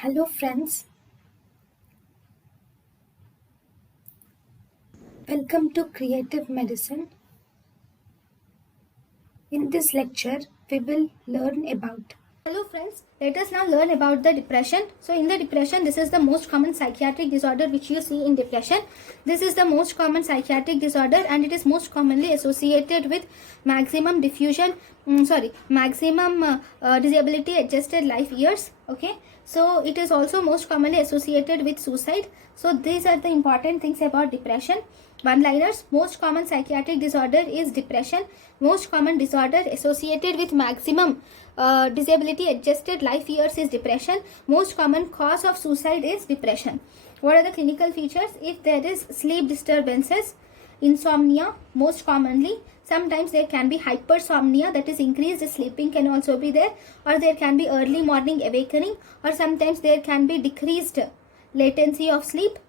Hello friends, welcome to Creative Medicine. In this lecture, we will learn about. Hello friends, let us now learn about the depression. So in the depression, this is the most common psychiatric disorder which you see in depression. This is the most common psychiatric disorder and it is most commonly associated with maximum disability adjusted life years. Okay, so it is also most commonly associated with suicide. So these are the important things about depression. One-liners. Most common psychiatric disorder is depression. Most common disorder associated with maximum disability adjusted life years is depression. Most common cause of suicide is depression. What are the clinical features? If there is sleep disturbances, insomnia most commonly. Sometimes there can be hypersomnia, that is increased sleeping can also be there, or there can be early morning awakening, or sometimes there can be decreased latency of sleep.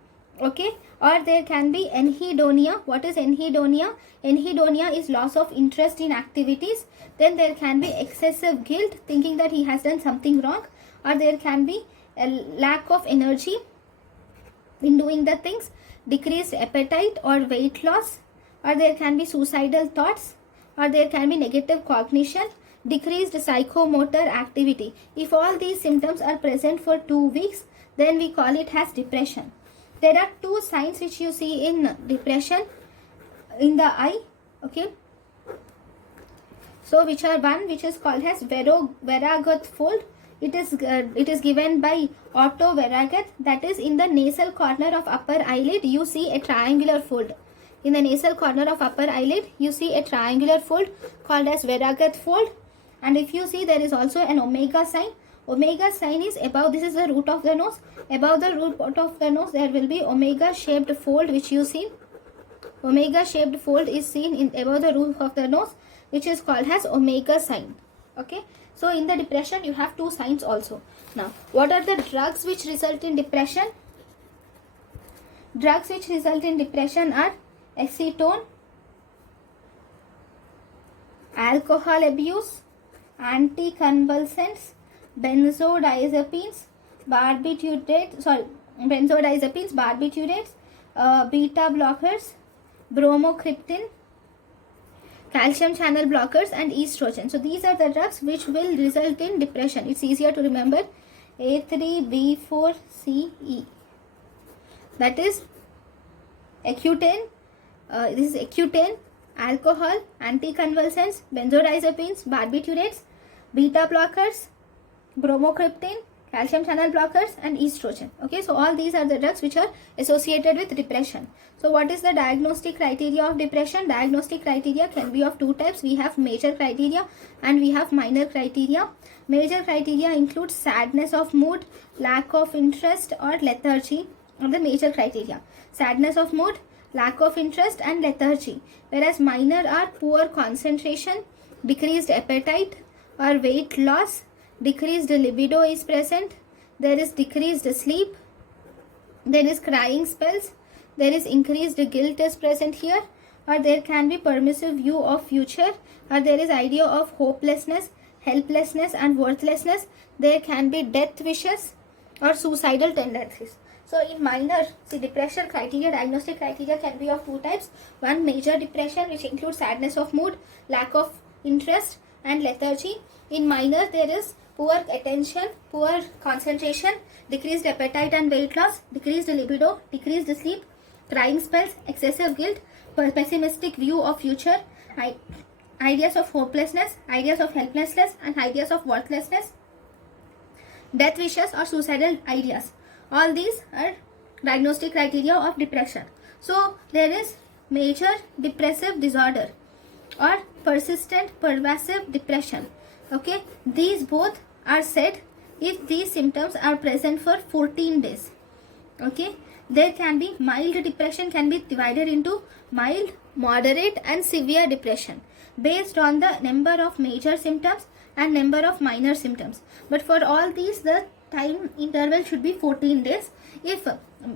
Okay, or there can be anhedonia. What is anhedonia? Anhedonia is loss of interest in activities. Then there can be excessive guilt, thinking that he has done something wrong, or there can be a lack of energy in doing the things, decreased appetite or weight loss, or there can be suicidal thoughts, or there can be negative cognition, decreased psychomotor activity. If all these symptoms are present for 2 weeks, then we call it as depression. There are two signs which you see in depression in the eye. Okay, so which are one which is called as Veragut fold. It is given by Otto Veragut. That is in the nasal corner of upper eyelid you see a triangular fold. In the nasal corner of upper eyelid you see a triangular fold called as Veragut fold. And if you see, there is also an omega sign. Omega sign is above, this is the root of the nose. Above the root of the nose there will be omega shaped fold which you see. Omega shaped fold is seen in above the roof of the nose, which is called as omega sign. Okay, so in the depression you have two signs also. Now what are the drugs which result in depression? Drugs which result in depression are acetone, alcohol abuse, anticonvulsants, benzodiazepines, barbiturates, beta blockers, bromocriptine, calcium channel blockers, and estrogen. So these are the drugs which will result in depression. It's easier to remember. A3B4CE. That is Accutane. This is Accutane, alcohol, anticonvulsants, benzodiazepines, barbiturates, beta blockers, bromocriptine, calcium channel blockers, and estrogen. Okay, so all these are the drugs which are associated with depression. So what is the diagnostic criteria of depression? Diagnostic criteria can be of two types. We have major criteria and we have minor criteria. Major criteria include sadness of mood, lack of interest, or lethargy are the major criteria. Sadness of mood, lack of interest, and lethargy. Whereas minor are poor concentration, decreased appetite or weight loss, decreased libido is present, there is decreased sleep, there is crying spells, there is increased guilt is present here, or there can be permissive view of future, or there is idea of hopelessness, helplessness, and worthlessness. There can be death wishes or suicidal tendencies. So in minor, see, depression criteria, diagnostic criteria can be of two types. One, major depression, which includes sadness of mood, lack of interest, and lethargy. In minor, there is poor attention, poor concentration, decreased appetite and weight loss, decreased libido, decreased sleep, crying spells, excessive guilt, pessimistic view of future, ideas of hopelessness, ideas of helplessness, and ideas of worthlessness, death wishes or suicidal ideas. All these are diagnostic criteria of depression. So there is major depressive disorder or persistent pervasive depression. Okay, these both are said if these symptoms are present for 14 days. Okay, there can be mild depression, can be divided into mild, moderate, and severe depression based on the number of major symptoms and number of minor symptoms. But for all these, the time interval should be 14 days. If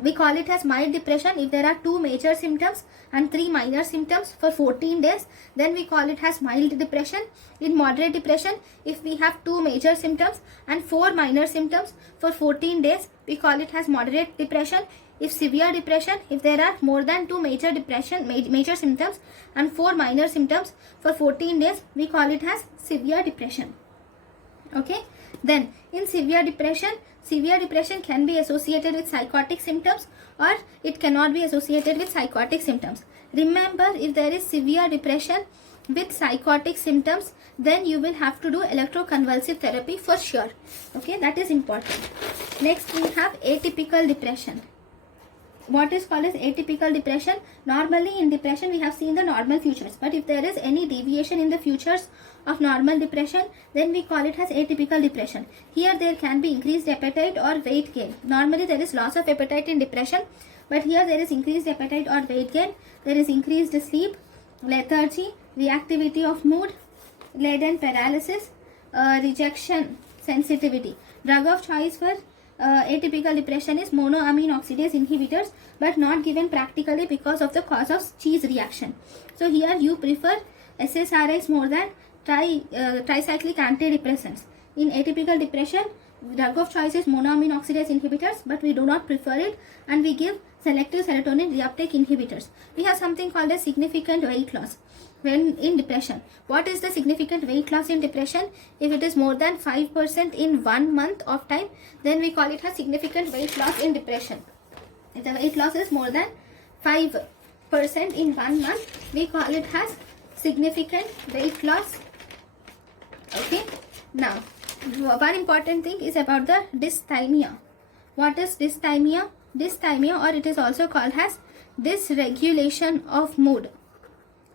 we call it as mild depression, if there are 2 major symptoms and 3 minor symptoms for 14 days, then we call it as mild depression. In moderate depression, if we have 2 major symptoms and 4 minor symptoms for 14 days, we call it as moderate depression. If severe depression, if there are more than 2 major symptoms and 4 minor symptoms for 14 days, we call it as severe depression. Okay, then in severe depression can be associated with psychotic symptoms or it cannot be associated with psychotic symptoms. Remember, if there is severe depression with psychotic symptoms, then you will have to do electroconvulsive therapy for sure. Okay, that is important. Next we have atypical depression. What is called as atypical depression? Normally in depression we have seen the normal features, but if there is any deviation in the features of normal depression, then we call it as atypical depression. Here there can be increased appetite or weight gain. Normally there is loss of appetite in depression, but here there is increased appetite or weight gain. There is increased sleep, lethargy, reactivity of mood, latent paralysis, rejection sensitivity. Drug of choice for atypical depression is monoamine oxidase inhibitors, but not given practically because of the cause of cheese reaction. So here you prefer SSRIs more than tricyclic antidepressants. In atypical depression, drug of choice is monoamine oxidase inhibitors, but we do not prefer it, and we give selective serotonin reuptake inhibitors. We have something called as significant weight loss when in depression. What is the significant weight loss in depression? If it is more than 5% in 1 month of time, then we call it as significant weight loss in depression. If the weight loss is more than 5% in 1 month, we call it as significant weight loss. Okay, now one important thing is about the dysthymia. What is dysthymia? Dysthymia, or it is also called as dysregulation of mood.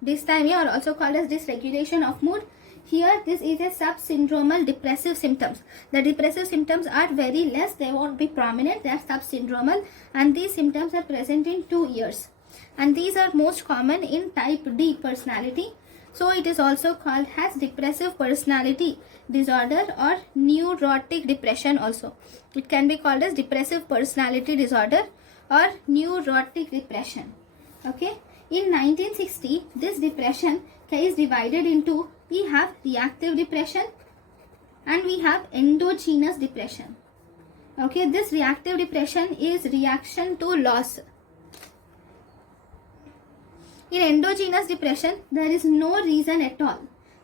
Dysthymia, or also called as dysregulation of mood. Here this is a subsyndromal depressive symptoms. The depressive symptoms are very less, they won't be prominent, they are subsyndromal, and these symptoms are present in 2 years. And these are most common in type D personality. So it is also called as depressive personality disorder or neurotic depression also. It can be called as depressive personality disorder or neurotic depression. Okay. In 1960, this depression is divided into, we have reactive depression and we have endogenous depression. Okay, this reactive depression is reaction to loss. In endogenous depression, there is no reason at all.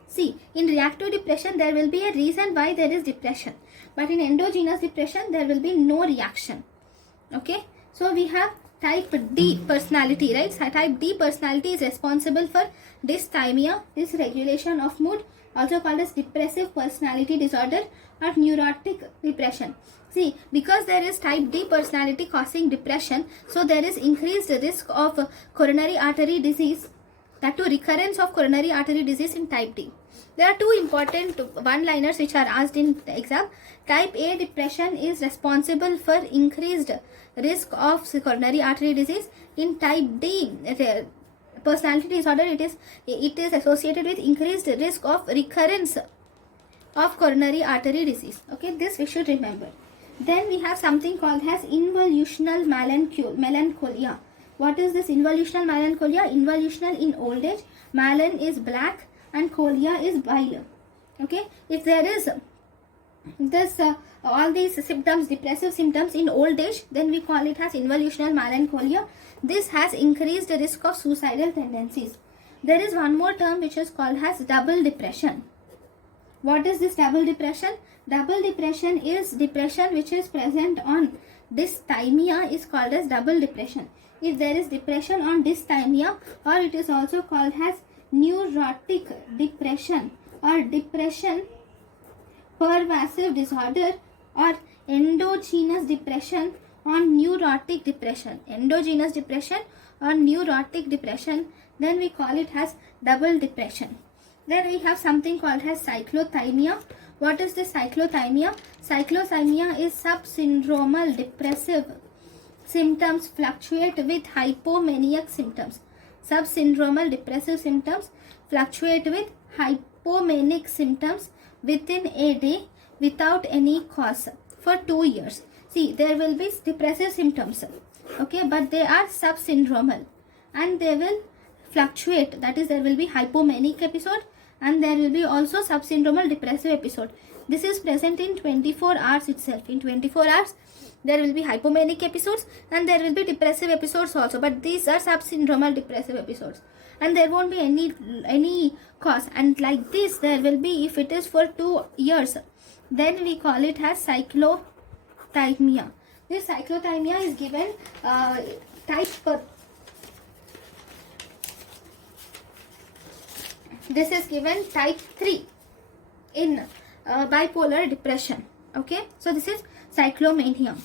See, in reactive depression, there will be a reason why there is depression. But in endogenous depression, there will be no reaction. Okay, so we have type D personality, right? So type D personality is responsible for dysthymia, dysregulation of mood, also called as depressive personality disorder or neurotic depression. See, because there is type D personality causing depression, so there is increased risk of coronary artery disease, that to recurrence of coronary artery disease in type D. There are 2 important one-liners which are asked in the exam. Type A depression is responsible for increased risk of coronary artery disease. In type D personality disorder, it is associated with increased risk of recurrence of coronary artery disease. Okay, this we should remember. Then we have something called as involutional melancholia. What is this involutional melancholia? Involutional in old age, malon is black and cholia is bile. Okay, if there is this all these symptoms, depressive symptoms in old age, then we call it as involutional melancholia. This has increased the risk of suicidal tendencies. There is one more term which is called as double depression. What is this double depression? Double depression is depression which is present on dysthymia is called as double depression. If there is depression on dysthymia, or it is also called as neurotic depression or depression pervasive disorder or endogenous depression on neurotic depression. Endogenous depression or neurotic depression, then we call it as double depression. Then we have something called as cyclothymia. What is this cyclothymia? Cyclothymia is subsyndromal depressive symptoms fluctuate with hypomaniac symptoms. Subsyndromal depressive symptoms fluctuate with hypomanic symptoms within a day without any cause. for 2 years. See, there will be depressive symptoms, okay, but they are subsyndromal and they will fluctuate. That is, there will be hypomanic episode and there will be also subsyndromal depressive episode. This is present in 24 hours itself. In 24 hours, there will be hypomanic episodes and there will be depressive episodes also, but these are subsyndromal depressive episodes and there won't be any cause. And like this, there will be, if it is for 2 years, then we call it as cyclothymia. This cyclothymia is given this is given type 3 in bipolar depression. Okay, so this is cyclothymia.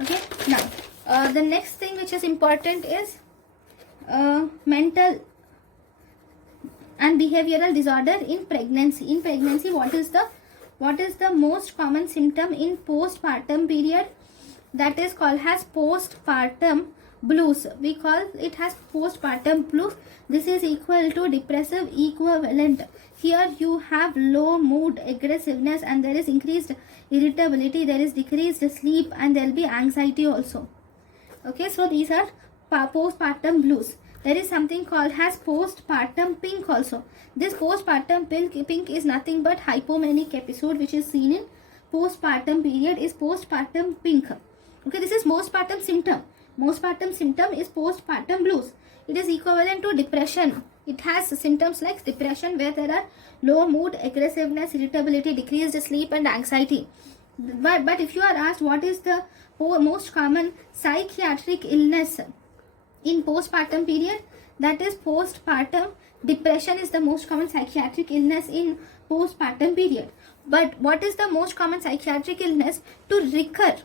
Okay, now the next thing which is important is mental and behavioral disorder in pregnancy. In pregnancy, what is the most common symptom in postpartum period? That is called as postpartum blues. We call it as postpartum blues. This is equal to depressive equivalent. Here you have low mood, aggressiveness, and there is increased irritability, there is decreased sleep, and there will be anxiety also. Okay, so these are postpartum blues. There is something called as postpartum pink also. This postpartum pink is nothing but hypomanic episode which is seen in postpartum period is postpartum pink. Okay, this is postpartum symptom. Postpartum symptom is postpartum blues. It is equivalent to depression. It has symptoms like depression where there are low mood, aggressiveness, irritability, decreased sleep and anxiety. But if you are asked what is the most common psychiatric illness in postpartum period, that is postpartum depression is the most common psychiatric illness in postpartum period. But what is the most common psychiatric illness to recur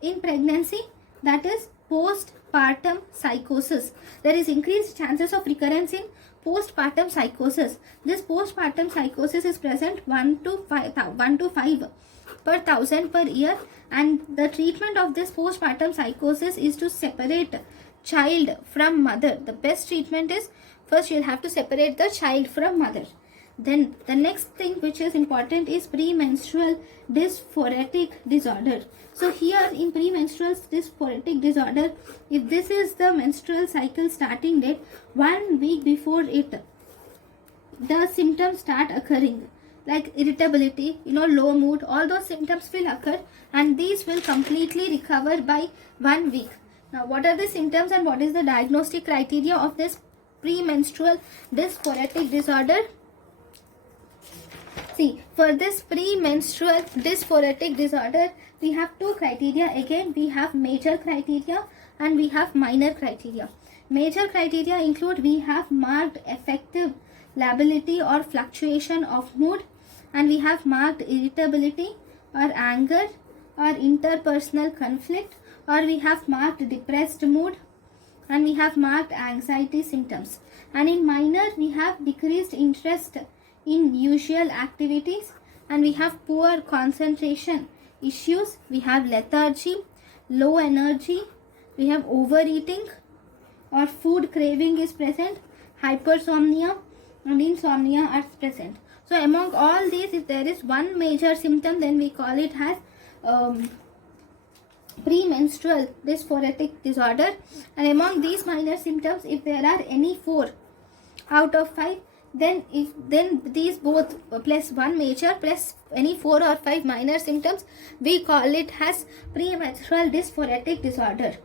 in pregnancy? That is postpartum psychosis. There is increased chances of recurrence in postpartum psychosis. This postpartum psychosis is present 1 to 5 per thousand per year, and the treatment of this postpartum psychosis is to separate child from mother. The best treatment is first you'll have to separate the child from mother. Then the next thing which is important is premenstrual dysphoretic disorder. So here in premenstrual dysphoretic disorder, if this is the menstrual cycle starting date, 1 week before it, the symptoms start occurring like irritability, low mood, all those symptoms will occur and these will completely recover by 1 week. Now what are the symptoms and what is the diagnostic criteria of this premenstrual dysphoretic disorder? See, for this premenstrual dysphoretic disorder, we have two criteria. Again, we have major criteria and we have minor criteria. Major criteria include we have marked affective lability or fluctuation of mood, and we have marked irritability or anger or interpersonal conflict, or we have marked depressed mood, and we have marked anxiety symptoms. And in minor, we have decreased interest in usual activities, and we have poor concentration issues, we have lethargy, low energy, we have overeating or food craving is present, hypersomnia and insomnia are present. So among all these, if there is one major symptom, then we call it as premenstrual dysphoretic disorder, and among these minor symptoms, if there are any 4 out of 5, then these both plus one major plus any 4 or 5 minor symptoms, we call it as premenstrual dysphoretic disorder.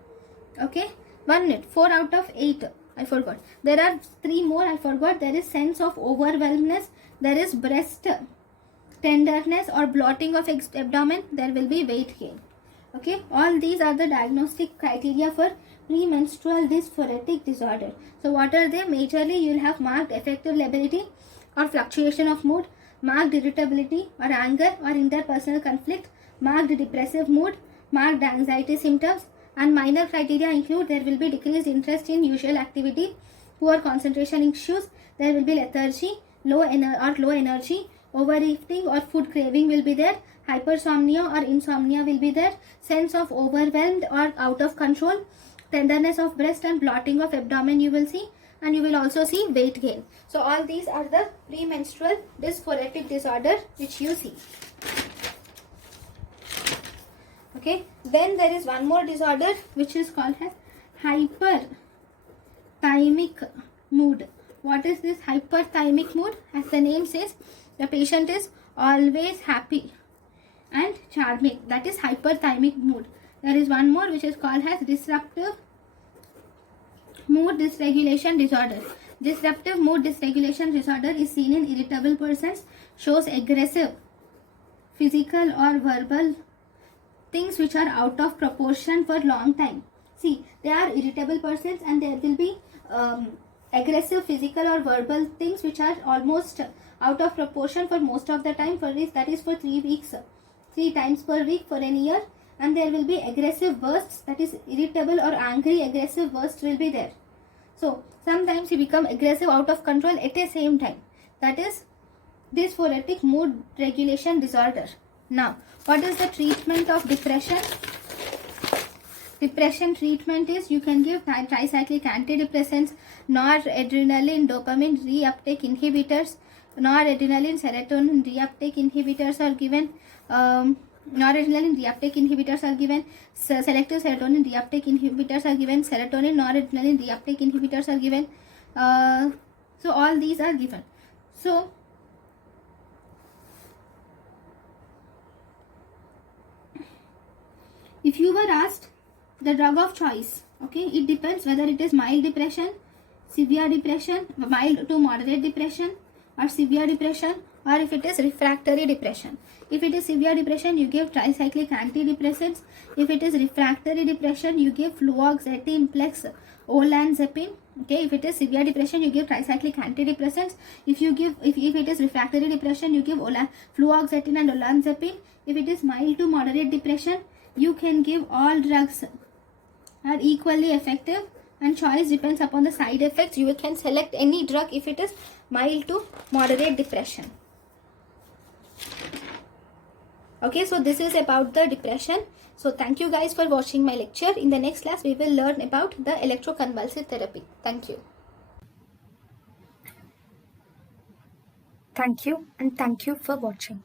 Okay, 1 minute, 4 out of 8 I forgot. There are 3 more I forgot. There is sense of overwhelmness, there is breast tenderness or blotting of abdomen, there will be weight gain. Okay, all these are the diagnostic criteria for premenstrual dysphoretic disorder. So what are they? Majorly, you will have marked affective lability or fluctuation of mood, marked irritability or anger or interpersonal conflict, marked depressive mood, marked anxiety symptoms, and minor criteria include there will be decreased interest in usual activity, poor concentration issues, there will be lethargy, low energy, overeating or food craving will be there, hypersomnia or insomnia will be there, sense of overwhelmed or out of control, tenderness of breast and blotting of abdomen you will see, and you will also see weight gain. So all these are the premenstrual dysphoretic disorder which you see. Okay, then there is one more disorder which is called as hyperthymic mood. What is this hyperthymic mood? As the name says, the patient is always happy and charming. That is hyperthymic mood. There is one more which is called as disruptive mood dysregulation disorder. Disruptive mood dysregulation disorder is seen in irritable persons, shows aggressive physical or verbal things which are out of proportion for long time. See, they are irritable persons and there will be aggressive physical or verbal things which are almost out of proportion for most of the time. For this, that is for 3 weeks, 3 times per week for an year. And there will be aggressive bursts, that is irritable or angry aggressive bursts will be there. So sometimes you become aggressive out of control at the same time. That is Dysphoretic mood regulation disorder. Now, what is the treatment of depression? Depression treatment is you can give tricyclic antidepressants, noradrenaline dopamine reuptake inhibitors, noradrenaline serotonin reuptake inhibitors are given. Noradrenaline reuptake inhibitors are given. Selective serotonin reuptake inhibitors are given. Serotonin noradrenaline reuptake inhibitors are given. So all these are given. So if you were asked the drug of choice, okay, it depends whether it is mild depression, severe depression, mild to moderate depression, or severe depression, or if it is refractory depression. If it is severe depression, you give tricyclic antidepressants. If it is refractory depression, you give fluoxetine plus olanzapine. Okay, if it is severe depression, you give tricyclic antidepressants. If it is refractory depression, you give fluoxetine and olanzapine. If it is mild to moderate depression, you can give all drugs are equally effective, and choice depends upon the side effects. You can select any drug if it is mild to moderate depression. Okay, so this is about the depression. So thank you guys for watching my lecture. In the next class, we will learn about the electroconvulsive therapy. Thank you. Thank you and thank you for watching.